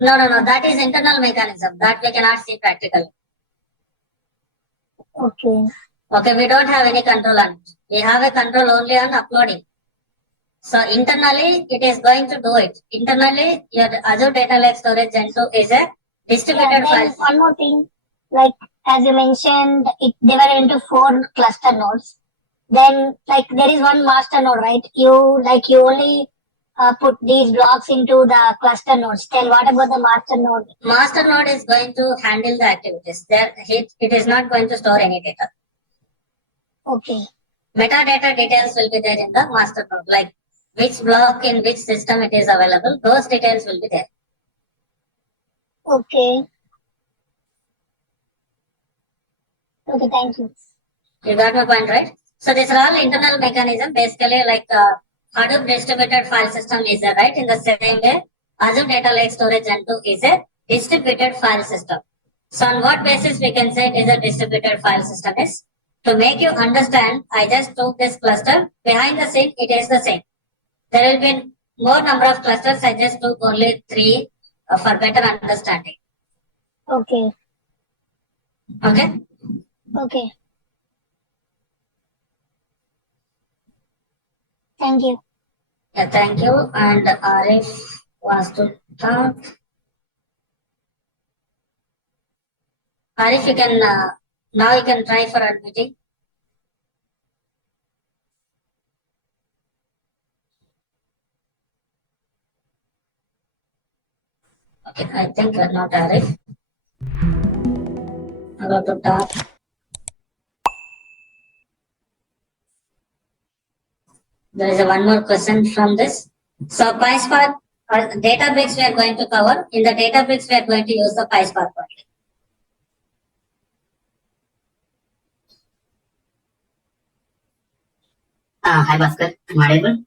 No. That is internal mechanism that we cannot see practically. Okay. Okay, we don't have any control on it. We have a control only on uploading. So internally, it is going to do it. Internally, your Azure Data Lake Storage Gen 2 is a distributed then file. one more thing, like as you mentioned, it divided into 4 cluster nodes. Then like there is one master node, right? You only put these blocks into the cluster nodes. Then what about the master node? Master node is going to handle the activities. It is not going to store any data. Okay. Metadata details will be there in the master node, like which block in which system it is available. Those details will be there. Okay. Okay, thank you. You got my point, right? So these are all internal mechanism, basically like Hadoop distributed file system is there, right? In the same way, Azure Data Lake Storage Gen 2 is a distributed file system. So on what basis we can say it is a distributed file system is to make you understand, I just took this cluster. Behind the scene, it is the same. There will be more number of clusters. I just took only 3 for better understanding. Okay. Okay. Okay. Thank you. Yeah, thank you. And Arif wants to talk. Arif, you can now you can try for admitting. Okay, I think not Arif. I got to talk. There is one more question from this. So PySpark Databricks we are going to cover. In the Databricks we are going to use the PySpark only. Hi, Bhaskar. I'm audible?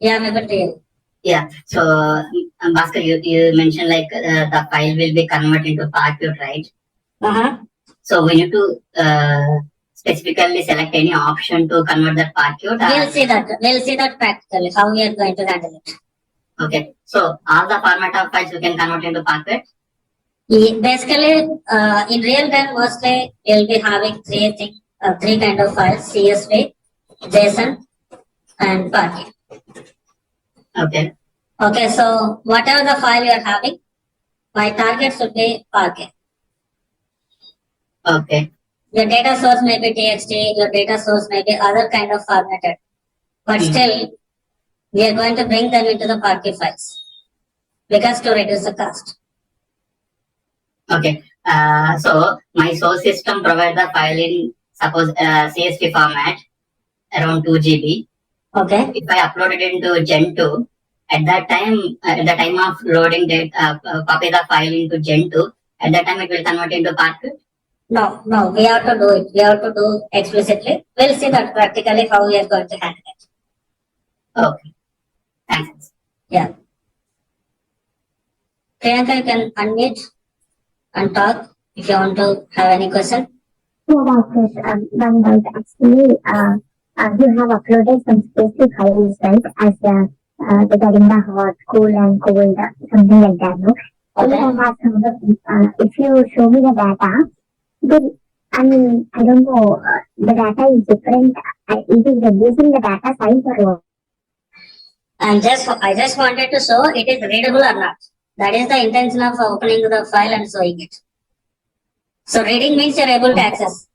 Yeah, I'm able to hear. Yeah. So, Bhaskar, you mentioned like the file will be converted into Parquet, right? So we need to specifically select any option to convert that Parquet. We'll see that. We'll see that practically how we are going to handle it. Okay. So all the format of files you can convert into Parquet. Basically, in real time, mostly we'll be having three kind of files: CSV, JSON, and Parquet. Okay. Okay, so whatever the file you are having, my target should be Parquet. Okay. Your data source may be TXT, your data source may be other kind of formatted, but still we are going to bring them into the Parquet files because to reduce the cost. Okay. So my source system provides the file in suppose CSV format around 2 GB. Okay. If I upload it into Gen 2, at that time, at the time of loading that, copy the file into Gen 2, at that time it will convert into Parquet. No, we have to do it. We have to do explicitly. We'll see that practically how we are going to handle it. Okay. Thanks. Yeah. Priyanka, you can unmute and talk if you want to have any question. Yeah, doctor. One doubt actually, you have uploaded some specific files, right? As regarding the hot, cool, and cold, something like that, no? Okay. I have some of, if you show me the data, then I mean, I don't know, the data is different. It is reducing the data size or what? I just wanted to show it is readable or not. That is the intention of opening the file and showing it. So reading means you're able to access.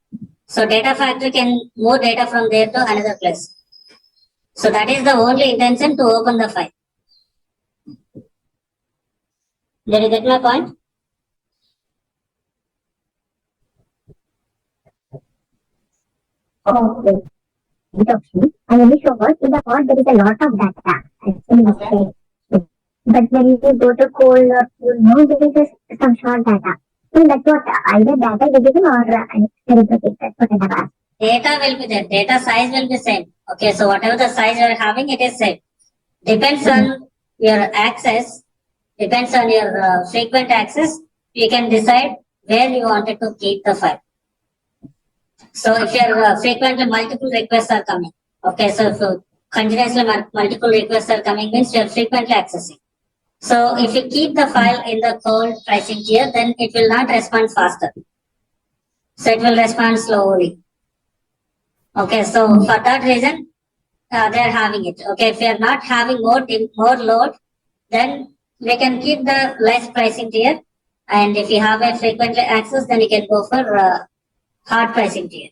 So Data Factory can move data from there to another place. So that is the only intention to open the file. Did you get my point? Okay. Okay. I only show what in the hot there is a lot of data. Actually, but when you go to cold or cool, no, there is just some short data. So that's what either data division or arithmetic. That's what I have asked. Data will be there. Data size will be same. Okay, so whatever the size you are having, it is same. Depends on your access. Depends on your frequent access. You can decide where you wanted to keep the file. So if your frequently multiple requests are coming, okay, so if continuously multiple requests are coming means you are frequently accessing. So if you keep the file in the cold pricing tier, then it will not respond faster. So it will respond slowly. Okay, so for that reason, they are having it. Okay, if you are not having more load, then we can keep the less pricing tier. And if you have a frequently access, then you can go for hard pricing tier.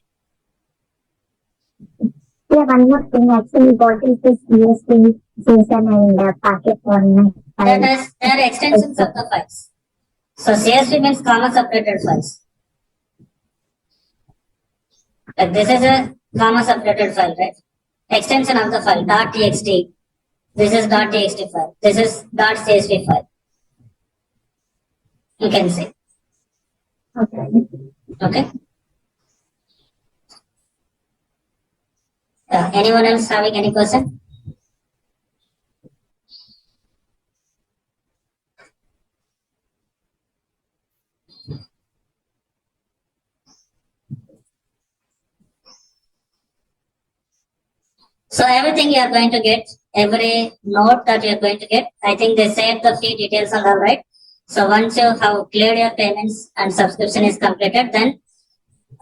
Yeah, one more thing. Actually, what is this USB, JSON, and Parquet format? They are extensions of the files. So CSV means comma separated files. Like this is a comma separated file, right? Extension of the file, .txt. This is .txt file. This is .csv file. You can see. Okay. Okay. Anyone else having any question? So everything you are going to get, every note that you are going to get, I think they saved the fee details and all right. So once you have cleared your payments and subscription is completed, then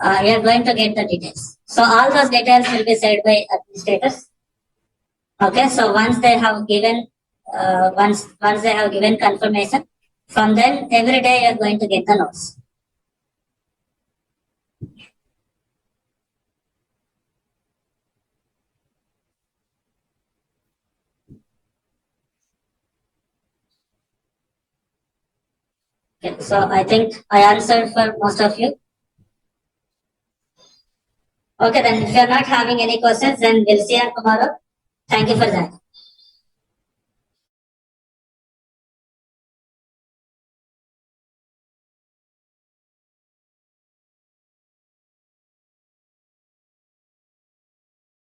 you are going to get the details. So all those details will be saved by administrators. Okay, so once they have given once they have given confirmation, from then every day you are going to get the notes. Okay, so I think I answered for most of you. Okay, then if you are not having any questions, then we'll see you tomorrow. Thank you for that.